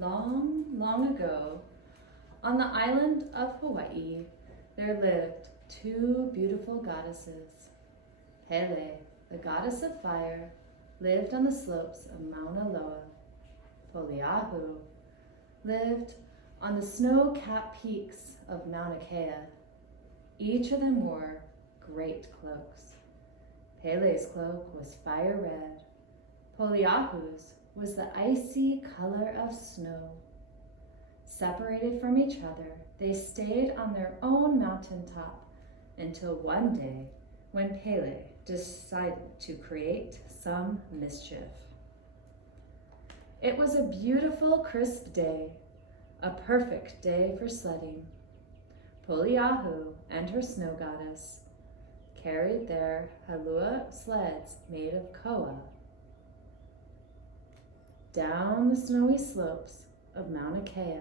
Long, long ago, on the island of Hawaii, there lived two beautiful goddesses. Pele, the goddess of fire, lived on the slopes of Mauna Loa. Poli'ahu lived on the snow-capped peaks of Mauna Kea. Each of them wore great cloaks. Pele's cloak was fire red. Poli'ahu's was the icy color of snow. Separated from each other, they stayed on their own mountaintop until one day when Pele decided to create some mischief. It was a beautiful, crisp day, a perfect day for sledding. Poli'ahu and her snow goddess carried their halua sleds made of koa down the snowy slopes of Mauna Kea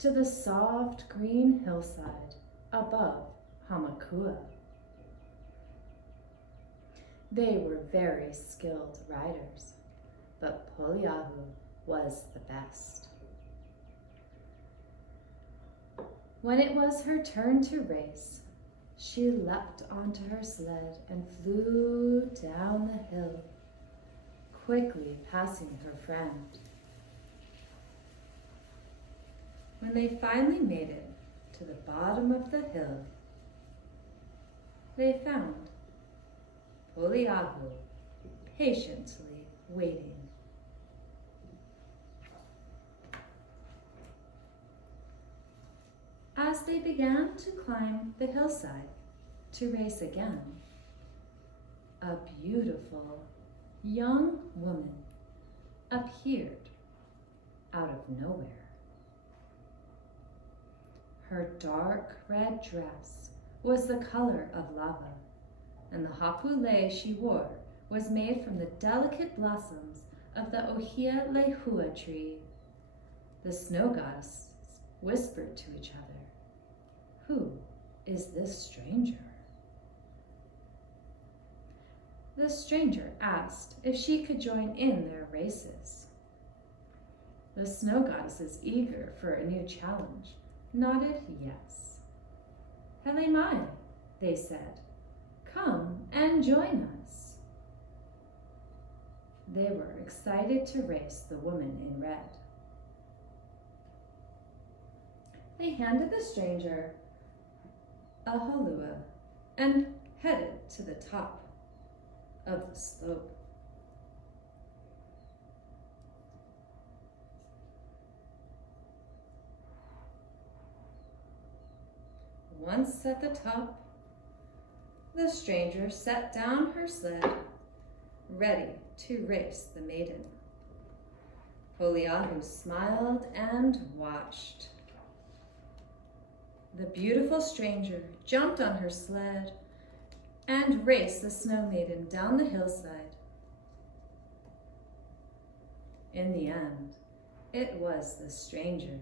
to the soft green hillside above Hamakua. They were very skilled riders, but Poli'ahu was the best. When it was her turn to race, she leapt onto her sled and flew down the hill, quickly passing her friend. When they finally made it to the bottom of the hill, they found Poli'ahu patiently waiting. As they began to climb the hillside to race again, a beautiful young woman appeared out of nowhere. Her dark red dress was the color of lava, and the hapule she wore was made from the delicate blossoms of the ohia lehua tree. The snow goddesses whispered to each other, "Who is this stranger?" The stranger asked if she could join in their races. The snow goddesses, eager for a new challenge, nodded yes. "Pele mai," they said. "Come and join us." They were excited to race the woman in red. They handed the stranger a halua and headed to the top of the slope. Once at the top, the stranger set down her sled, ready to race the maiden. Poli'ahu smiled and watched. The beautiful stranger jumped on her sled and raced the snow maiden down the hillside. In the end, it was the stranger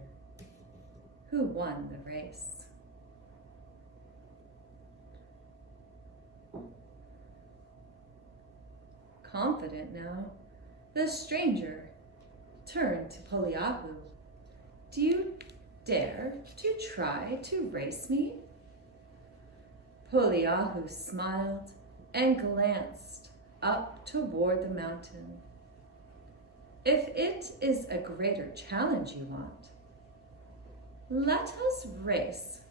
who won the race. Confident now, the stranger turned to Poli'ahu. "Do you dare to try to race me?" Poli'ahu smiled and glanced up toward the mountain. "If it is a greater challenge you want, let us race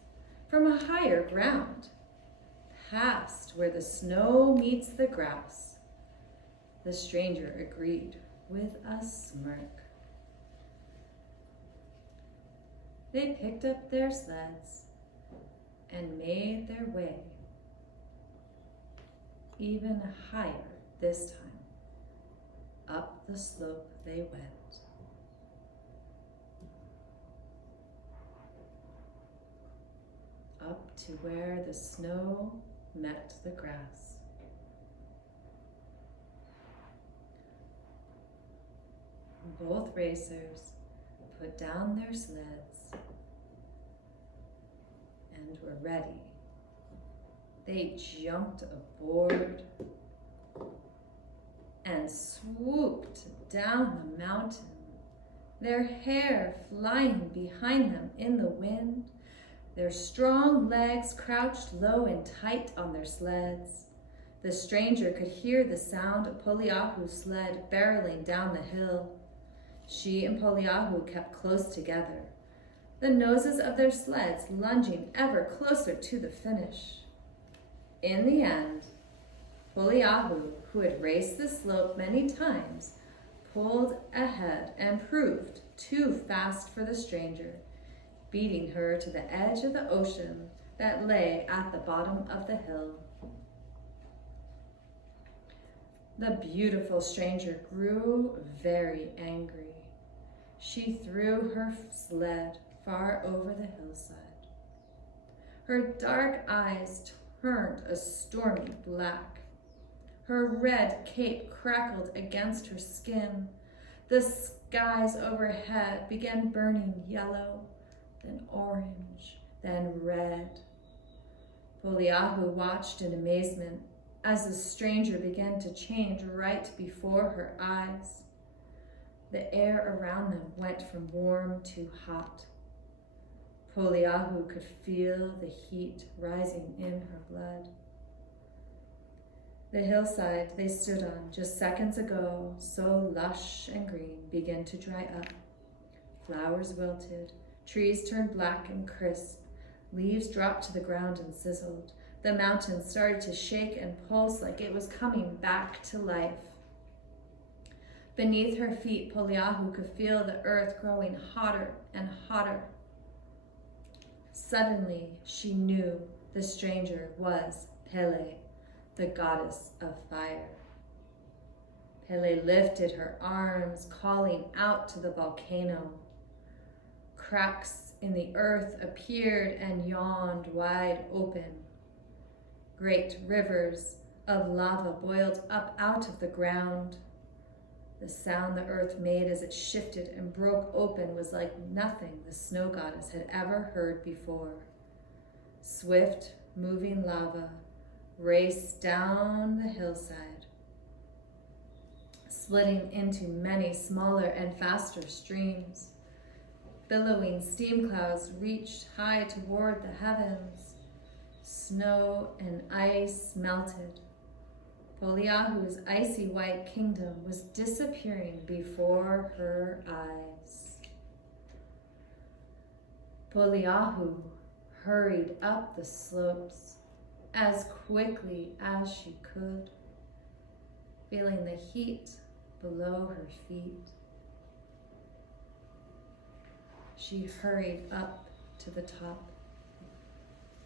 from a higher ground, past where the snow meets the grass." The stranger agreed with a smirk. They picked up their sleds and made their way even higher this time. Up the slope they went. Up to where the snow met the grass. Both racers put down their sleds and were ready. They jumped aboard and swooped down the mountain. their hair flying behind them in the wind, their strong legs crouched low and tight on their sleds. The stranger could hear the sound of Poli'ahu's sled barreling down the hill. She and Poli'ahu kept close together, the noses of their sleds lunging ever closer to the finish. In the end, Poli'ahu, who had raced the slope many times, pulled ahead and proved too fast for the stranger, beating her to the edge of the ocean that lay at the bottom of the hill. The beautiful stranger grew very angry. She threw her sled far over the hillside. Her dark eyes turned a stormy black. Her red cape crackled against her skin. The skies overhead began burning yellow, then orange, then red. Poli'ahu watched in amazement as the stranger began to change right before her eyes. The air around them went from warm to hot. Poli'ahu could feel the heat rising in her blood. The hillside they stood on just seconds ago, so lush and green, began to dry up. Flowers wilted, trees turned black and crisp, leaves dropped to the ground and sizzled. The mountain started to shake and pulse like it was coming back to life. Beneath her feet, Poli'ahu could feel the earth growing hotter and hotter. Suddenly, she knew the stranger was Pele, the goddess of fire. Pele lifted her arms, calling out to the volcano. Cracks in the earth appeared and yawned wide open. Great rivers of lava boiled up out of the ground. The sound the earth made as it shifted and broke open was like nothing the snow goddess had ever heard before. Swift, moving lava raced down the hillside, splitting into many smaller and faster streams. Billowing steam clouds reached high toward the heavens. Snow and ice melted. Poli'ahu's icy white kingdom was disappearing before her eyes. Poli'ahu hurried up the slopes as quickly as she could, feeling the heat below her feet. She hurried up to the top.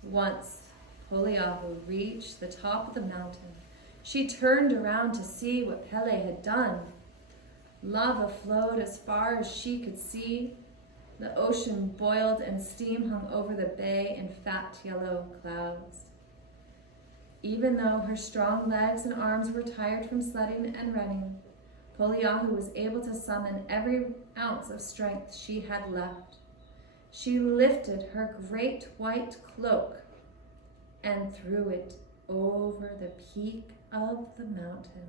Once Poli'ahu reached the top of the mountain, she turned around to see what Pele had done. Lava flowed as far as she could see. The ocean boiled and steam hung over the bay in fat yellow clouds. Even though her strong legs and arms were tired from sledding and running, Poli'ahu was able to summon every ounce of strength she had left. She lifted her great white cloak and threw it over the peak of the mountain,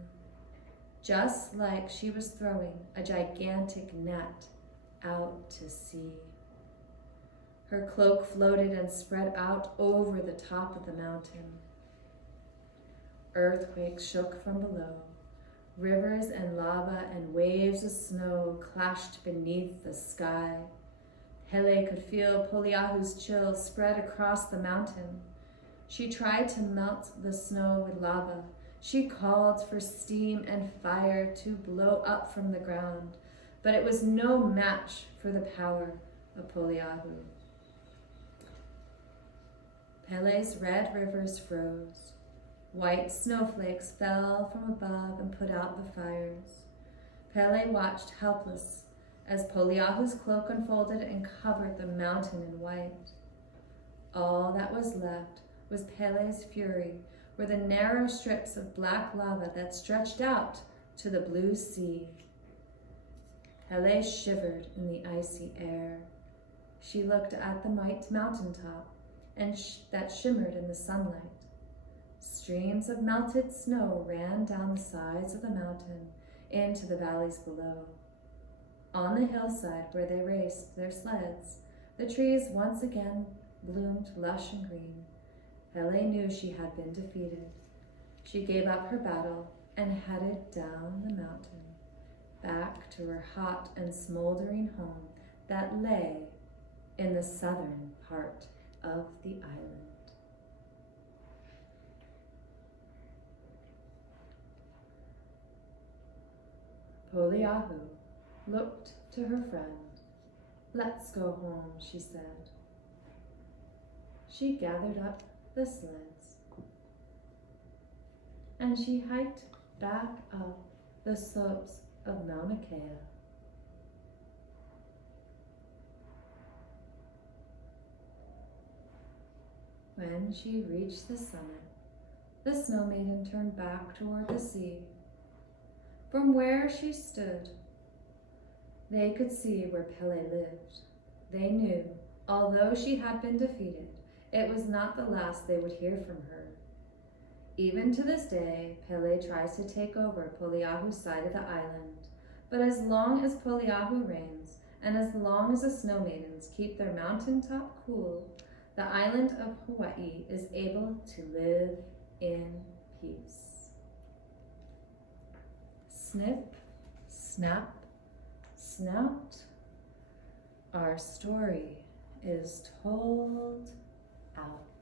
just like she was throwing a gigantic net out to sea. Her cloak floated and spread out over the top of the mountain. Earthquakes shook from below. Rivers and lava and waves of snow clashed beneath the sky. Pele could feel Poli'ahu's chill spread across the mountain. She tried to melt the snow with lava. She called for steam and fire to blow up from the ground, but it was no match for the power of Poli'ahu. Pele's red rivers froze. White snowflakes fell from above and put out the fires. Pele watched helpless as Poli'ahu's cloak unfolded and covered the mountain in white. All that was left was Pele's fury, were the narrow strips of black lava that stretched out to the blue sea. Pele shivered in the icy air. She looked at the white mountaintop and that shimmered in the sunlight. Streams of melted snow ran down the sides of the mountain into the valleys below. On the hillside where they raced their sleds, the trees once again bloomed lush and green. Pele knew she had been defeated. She gave up her battle and headed down the mountain, back to her hot and smoldering home that lay in the southern part of the island. Poli'ahu looked to her friend. "Let's go home," she said. She gathered up the sleds and she hiked back up the slopes of Mauna Kea. When she reached the summit, the Snow Maiden turned back toward the sea. From where she stood, they could see where Pele lived. They knew, although she had been defeated, it was not the last they would hear from her. Even to this day, Pele tries to take over Poli'ahu's side of the island. But as long as Poli'ahu reigns, and as long as the Snow Maidens keep their mountaintop cool, the island of Hawaii is able to live in peace. Snip, snap, snout, our story is told out.